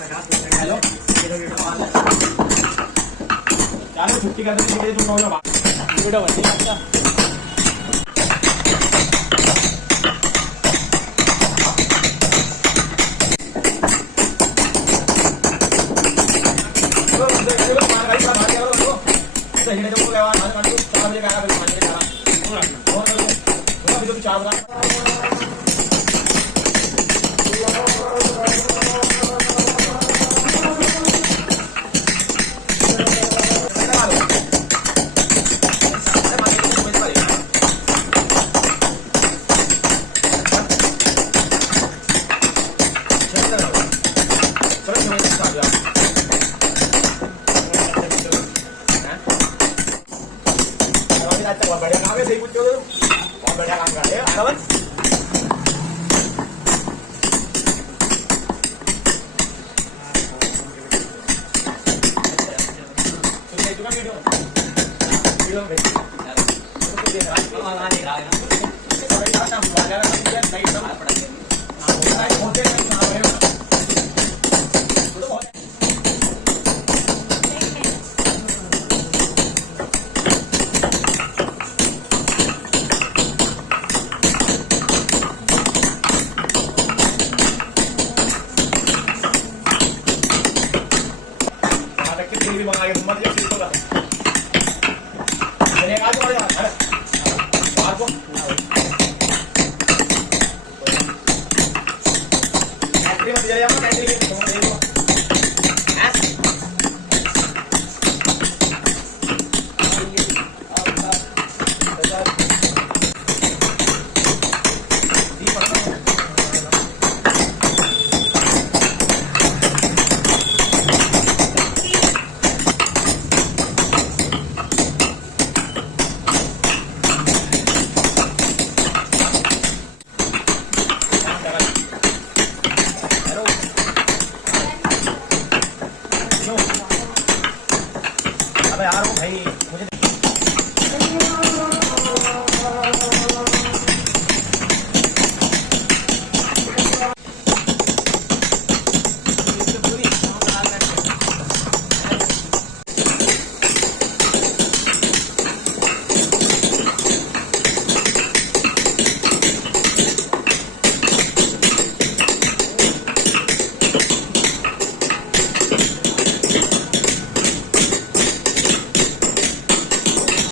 हेलो चालू छुट्टी करते हैं तुम कहो वीडियो बनती है अच्छा बहुत बढ़िया काम है सही पूछते हो बहुत बढ़िया काम कर रहे हो आराम भी मंगा के मत ये सीखो का मैंने आज बात को